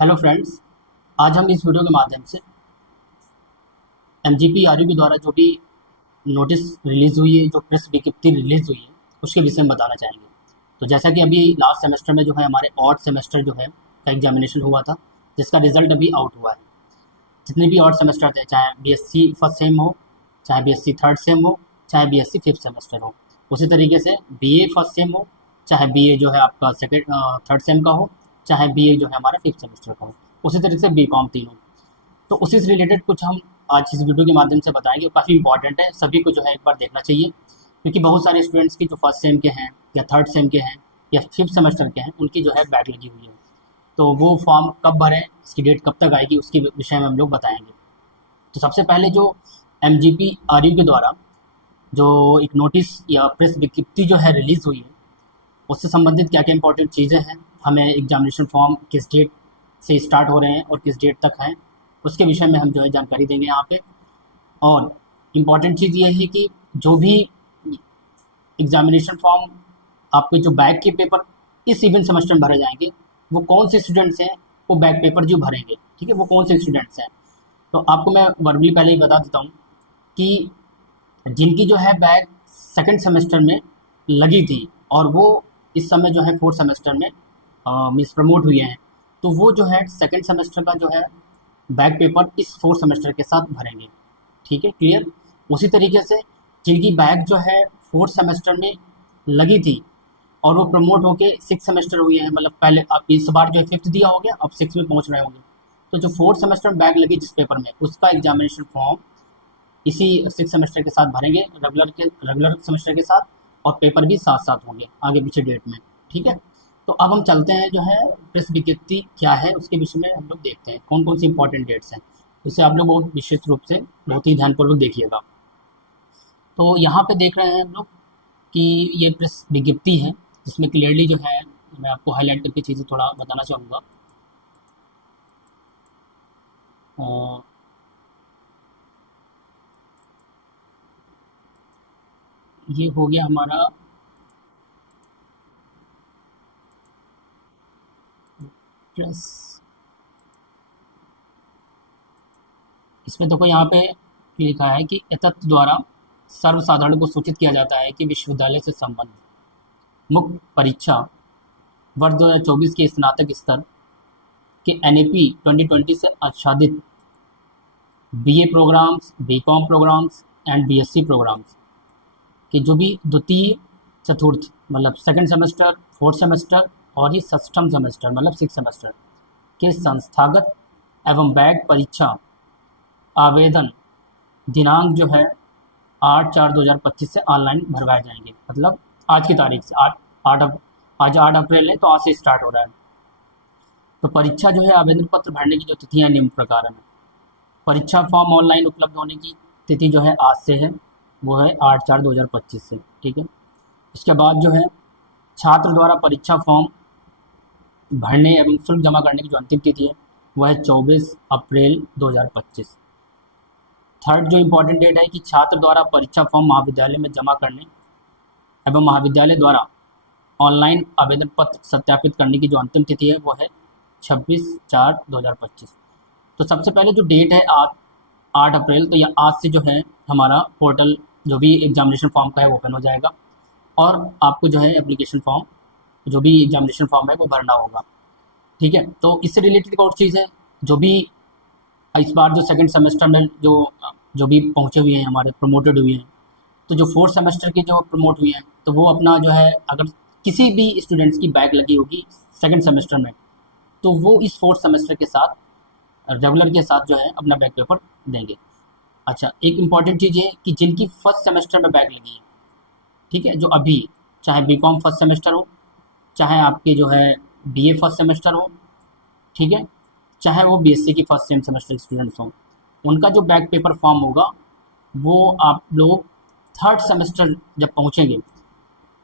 Hello friends. आज हम इस वीडियो के माध्यम से एमजीपीआरयू के द्वारा जो भी नोटिस रिलीज़ हुई है, जो प्रेस विज्ञप्ति रिलीज़ हुई है, उसके विषय में बताना चाहेंगे। तो जैसा कि अभी लास्ट सेमेस्टर में जो है हमारे ऑड सेमेस्टर जो है का एग्जामिनेशन हुआ था, जिसका रिजल्ट अभी आउट हुआ है। जितने भी ऑड सेमेस्टर थे, चाहे बीएससी फर्स्ट सेम हो, चाहे बीएससी थर्ड सेम हो, चाहे बीएससी फिफ्थ सेमेस्टर हो, उसी तरीके से बीए फर्स्ट सेम हो, चाहे बीए जो है आपका सेकेंड थर्ड सेम का हो, चाहे बीए जो है हमारा फिफ्थ सेमेस्टर का हो, उसी तरीके से बीकॉम तीनों। तो उसी से रिलेटेड कुछ हम आज इस वीडियो के माध्यम से बताएंगे। काफ़ी इंपॉर्टेंट है, सभी को जो है एक बार देखना चाहिए, क्योंकि बहुत सारे स्टूडेंट्स की जो फर्स्ट सेम के हैं या थर्ड सेम के हैं या फिफ्थ सेमेस्टर के हैं, उनकी जो है बैक लगी हुई है। तो वो फॉर्म कब भरें, इसकी डेट कब तक आएगी, उसके विषय में हम लोग बताएंगे। तो सबसे पहले जो एमजीपीआरयू के द्वारा जो एक नोटिस या प्रेस विज्ञप्ति जो है रिलीज़ हुई है, उससे संबंधित क्या क्या इंपॉर्टेंट चीज़ें हैं, हमें एग्जामिनेशन फॉर्म किस डेट से स्टार्ट हो रहे हैं और किस डेट तक हैं, उसके विषय में हम जो है जानकारी देंगे यहाँ पे। और इम्पॉर्टेंट चीज़ ये है कि जो भी एग्जामिनेशन फॉर्म आपके जो बैक के पेपर इस इवेंट सेमेस्टर में भरे जाएंगे, वो कौन से स्टूडेंट्स हैं वो बैक पेपर जो भरेंगे, ठीक है, वो कौन से स्टूडेंट्स हैं। तो आपको मैं वर्बली पहले ही बता देता हूँ कि जिनकी जो है बैक सेकंड सेमेस्टर में लगी थी और वो इस समय जो है फोर्थ सेमेस्टर में मिस प्रमोट हुए हैं, तो वो जो है सेकंड सेमेस्टर का जो है बैक पेपर इस फोर्थ सेमेस्टर के साथ भरेंगे। ठीक है, क्लियर। उसी तरीके से जिनकी बैक जो है फोर्थ सेमेस्टर में लगी थी और वो प्रमोट होके सिक्स सेमेस्टर हुए हैं, मतलब पहले आप इस बार जो है फिफ्थ दिया हो गया, अब सिक्स में पहुंच रहे होंगे, तो जो फोर्थ सेमेस्टर में बैक लगी जिस पेपर में, उसका एग्जामिनेशन फॉर्म इसी सिक्स सेमेस्टर के साथ भरेंगे, रेगुलर सेमेस्टर के साथ, और पेपर भी साथ साथ होंगे आगे पीछे डेट में। ठीक है, तो अब हम चलते हैं जो है प्रेस विज्ञप्ति क्या है उसके विषय में हम लोग देखते हैं कौन कौन सी इंपॉर्टेंट डेट्स हैं। इसे आप लोग बहुत विशेष रूप से बहुत ही ध्यानपूर्वक देखिएगा। तो यहाँ पे देख रहे हैं हम लोग कि ये प्रेस विज्ञप्ति है, जिसमें क्लियरली जो है मैं आपको हाईलाइट करके चीज़ें थोड़ा बताना चाहूँगा। ये हो गया हमारा प्रेस। इसमें देखो यहाँ पे लिखा है कि एतत् द्वारा सर्वसाधारण को सूचित किया जाता है कि विश्वविद्यालय से संबंध मुख्य परीक्षा वर्ष 2024 के स्नातक स्तर के एनएपी 2020 से आच्छादित BA programmes, BCom programmes and BSc programmes के जो भी द्वितीय चतुर्थ मतलब सेकंड सेमेस्टर, फोर्थ सेमेस्टर और ये षष्ठम सेमेस्टर मतलब सिक्स सेमेस्टर के संस्थागत एवं बैक परीक्षा आवेदन दिनांक जो है 8/4/2025 से ऑनलाइन भरवाए जाएंगे। मतलब आज की तारीख से आज 8 अप्रैल है, तो आज से स्टार्ट हो रहा है। तो परीक्षा जो है आवेदन पत्र भरने की जो तिथियां निम्न प्रकार हैं। परीक्षा फॉर्म ऑनलाइन उपलब्ध होने की तिथि जो है आज से है, वो है 8/4/2025 से। ठीक है, इसके बाद जो है छात्र द्वारा परीक्षा फॉर्म भरने एवं शुल्क जमा करने की जो अंतिम तिथि है वह है 24 अप्रैल 2025। थर्ड जो इम्पोर्टेंट डेट है कि छात्र द्वारा परीक्षा फॉर्म महाविद्यालय में जमा करने एवं महाविद्यालय द्वारा ऑनलाइन आवेदन पत्र सत्यापित करने की जो अंतिम तिथि है वो है 26/4/2025। तो सबसे पहले जो डेट है आज 8 अप्रैल, तो यह आज से जो है हमारा पोर्टल जो भी एग्जामिनेशन फॉर्म का है वो ओपन हो जाएगा और आपको जो है एप्लीकेशन फॉर्म जो भी एग्जामिनेशन फॉर्म है वो भरना होगा। ठीक है, तो इससे रिलेटेड एक और चीज़ है, जो भी इस बार जो सेकंड सेमेस्टर में जो भी पहुँचे हुए हैं हमारे प्रमोटेड हुए हैं, तो जो फोर्थ सेमेस्टर के जो प्रमोट हुए हैं, तो वो अपना जो है अगर किसी भी स्टूडेंट्स की बैक लगी होगी सेकंड सेमेस्टर में, तो वो इस फोर्थ सेमेस्टर के साथ रेगुलर के साथ जो है अपना बैक पेपर देंगे। अच्छा, एक इम्पॉर्टेंट चीज़ ये कि जिनकी फर्स्ट सेमेस्टर में बैक लगी है, ठीक है, जो अभी चाहे बीकॉम फर्स्ट सेमेस्टर हो, चाहे आपके जो है बीए फर्स्ट सेमेस्टर हो, ठीक है, चाहे वो बीएससी की फर्स्ट सेम सेमेस्टर स्टूडेंट्स हों, उनका जो बैक पेपर फॉर्म होगा वो आप लोग थर्ड सेमेस्टर जब पहुँचेंगे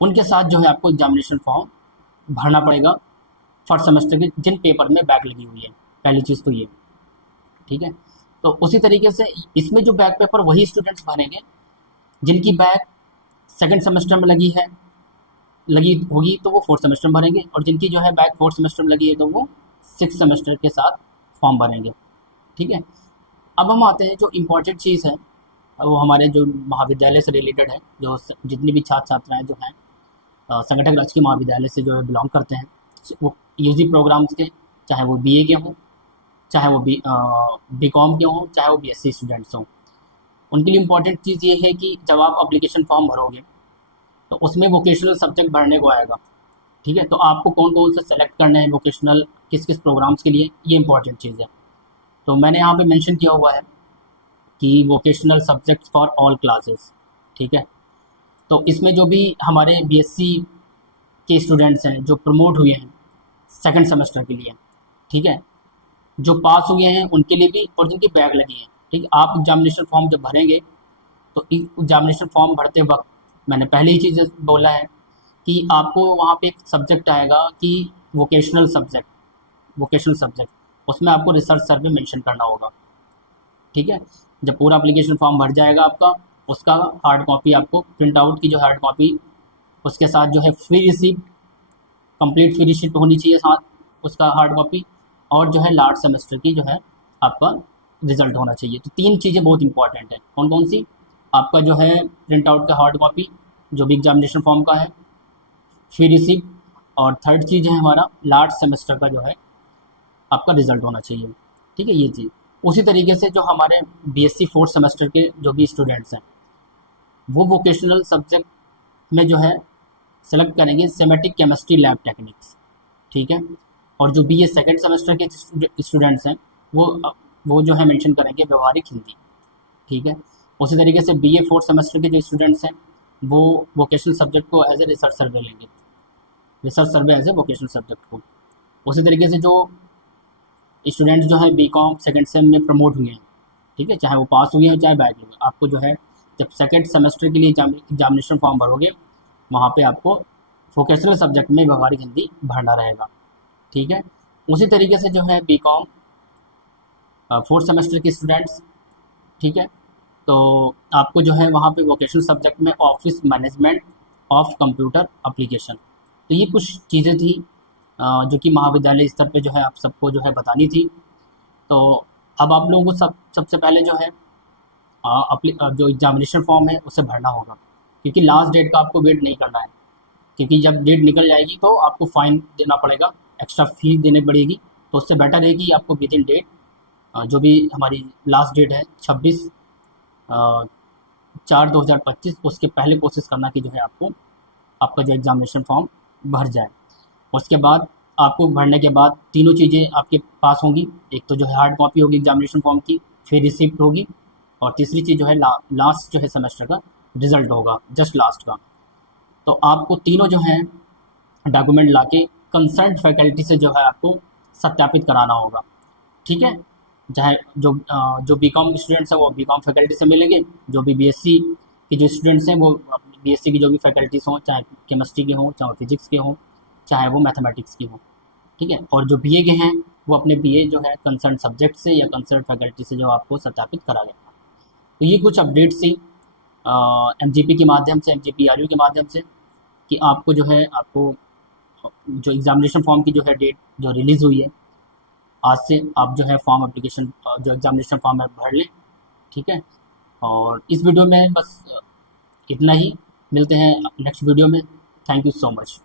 उनके साथ जो है आपको एग्जामिनेशन फॉर्म भरना पड़ेगा फर्स्ट सेमेस्टर के जिन पेपर में बैक लगी हुई है। पहली चीज़ तो ये, ठीक है। तो उसी तरीके से इसमें जो बैक पेपर वही स्टूडेंट्स भरेंगे जिनकी बैक सेकंड सेमेस्टर में लगी होगी, तो वो फोर्थ सेमेस्टर में भरेंगे, और जिनकी जो है बैक फोर्थ सेमेस्टर में लगी है तो वो 6 सेमेस्टर के साथ फॉर्म भरेंगे। ठीक है, अब हम आते हैं जो इम्पोर्टेंट चीज़ है वो हमारे जो महाविद्यालय से रिलेटेड है, जो जितनी भी छात्र छात्राएँ जो हैं संगठन राजकीय महाविद्यालय से जो है बिलोंग करते हैं, वो यूजी प्रोग्राम्स के, चाहे वो बीए के हों, चाहे वो बीकॉम के हों, चाहे वो बीएससी स्टूडेंट्स हों, उनके लिए इम्पोर्टेंट चीज़ ये है कि जब आप एप्लीकेशन फॉर्म भरोगे तो उसमें वोकेशनल सब्जेक्ट भरने को आएगा। ठीक है, तो आपको कौन कौन से सेलेक्ट करना है वोकेशनल, किस किस प्रोग्राम्स के लिए, ये इंपॉर्टेंट चीज़ है। तो मैंने यहाँ पे मेंशन किया हुआ है कि vocational subjects for all classes. ठीक है, तो इसमें जो भी हमारे बीएससी के स्टूडेंट्स हैं जो प्रमोट हुए हैं सेकंड सेमेस्टर के लिए, ठीक है, जो पास हुए हैं उनके लिए भी और जिनकी बैग लगी हैं। ठीक है, आप एग्जामिनेशन फॉर्म जब भरेंगे तो एग्जामिनेशन फॉर्म भरते वक्त मैंने पहले ही चीज़ बोला है कि आपको वहाँ पे एक सब्जेक्ट आएगा कि वोकेशनल सब्जेक्ट, वोकेशनल सब्जेक्ट, उसमें आपको रिसर्च सर्वे मेंशन करना होगा। ठीक है, जब पूरा एप्लीकेशन फॉर्म भर जाएगा आपका, उसका हार्ड कॉपी आपको प्रिंट आउट की जो हार्ड कॉपी, उसके साथ जो है free receipt, complete free receipt होनी चाहिए साथ उसका हार्ड कॉपी, और जो है लास्ट सेमेस्टर की जो है आपका रिजल्ट होना चाहिए। तो 3 चीज़ें बहुत इंपॉर्टेंट है। कौन कौन सी? आपका जो है प्रिंट आउट का हार्ड कॉपी जो भी एग्जामिनेशन फॉर्म का है, फ्री रिसिप्ट, और थर्ड चीज़ है हमारा लास्ट सेमेस्टर का जो है आपका रिजल्ट होना चाहिए। ठीक है, ये चीज़। उसी तरीके से जो हमारे बीएससी 4th सेमेस्टर के जो भी स्टूडेंट्स हैं वो वोकेशनल सब्जेक्ट में जो है सेलेक्ट करेंगे सिमेटिक केमिस्ट्री लैब टेक्निक्स। ठीक है, और जो बीए 2nd सेमेस्टर के स्टूडेंट्स हैं वो जो है मेंशन करेंगे व्यवहारिक हिंदी। ठीक है, उसी तरीके से बीए 4th सेमेस्टर के जो स्टूडेंट्स हैं वो वोकेशनल सब्जेक्ट को एज ए रिसर्च सर्वे लेंगे, research survey as a vocational subject को। उसी तरीके से जो स्टूडेंट्स जो हैं बीकॉम 2nd सेम में प्रमोट हुए हैं, ठीक है, चाहे वो पास हुए हैं चाहे बैक हुए, आपको जो है जब 2nd सेमेस्टर के लिए एग्जामिनेशन फॉर्म भरोगे वहाँ पे आपको वोकेशनल सब्जेक्ट में व्यवहारिक हिंदी भरना रहेगा। ठीक है, उसी तरीके से जो है बीकॉम 4th सेमेस्टर के स्टूडेंट्स, ठीक है, तो आपको जो है वहाँ पे वोकेशनल सब्जेक्ट में office management of computer application. तो ये कुछ चीज़ें थी जो कि महाविद्यालय स्तर पे जो है आप सबको जो है बतानी थी। तो अब आप लोगों को सबसे पहले जो है जो एग्जामिनेशन फॉर्म है उसे भरना होगा, क्योंकि लास्ट डेट का आपको वेट नहीं करना है, क्योंकि जब डेट निकल जाएगी तो आपको फ़ाइन देना पड़ेगा, एक्स्ट्रा फीस देनी पड़ेगी। तो उससे बेटर है कि आपको विद इन डेट जो भी हमारी लास्ट डेट है 26/4/2025 उसके पहले कोशिश करना कि जो है आपको आपका जो एग्ज़ामिनेशन फॉर्म भर जाए। उसके बाद आपको भरने के बाद तीनों चीज़ें आपके पास होंगी। एक तो जो है हार्ड कॉपी होगी एग्ज़ामिनेशन फॉर्म की, फिर रिसिप्ट होगी, और तीसरी चीज़ जो है लास्ट जो है सेमेस्टर का रिज़ल्ट होगा, जस्ट लास्ट का। तो आपको तीनों जो हैं डॉक्यूमेंट लाके कंसर्न फैकल्टी से जो है आपको सत्यापित कराना होगा। ठीक है, चाहे जो बीकॉम स्टूडेंट्स हैं वो बीकॉम फैकल्टी से मिलेंगे, जो भी बीएससी के जो स्टूडेंट्स हैं वो बीएससी की जो भी फैकल्टीज़ हों, चाहे केमिस्ट्री के हों, चाहे फिजिक्स के हों, चाहे वो मैथमेटिक्स की हों। ठीक है, और जो बीए के हैं वो अपने बीए जो है कंसर्न सब्जेक्ट से या कंसर्न फैकल्टी से जो आपको सत्यापित करा लेगा। तो ये कुछ अपडेट्स थी एमजीपी के माध्यम से, एमजीपीआरयू के माध्यम से, कि आपको जो है आपको जो एग्ज़ामिनेशन फॉर्म की जो है डेट जो रिलीज़ हुई है, आज से आप जो है फॉर्म एप्लीकेशन जो एग्ज़ामिनेशन फॉर्म है भर लें। ठीक है, और इस वीडियो में बस इतना ही, मिलते हैं नेक्स्ट वीडियो में। Thank you so much.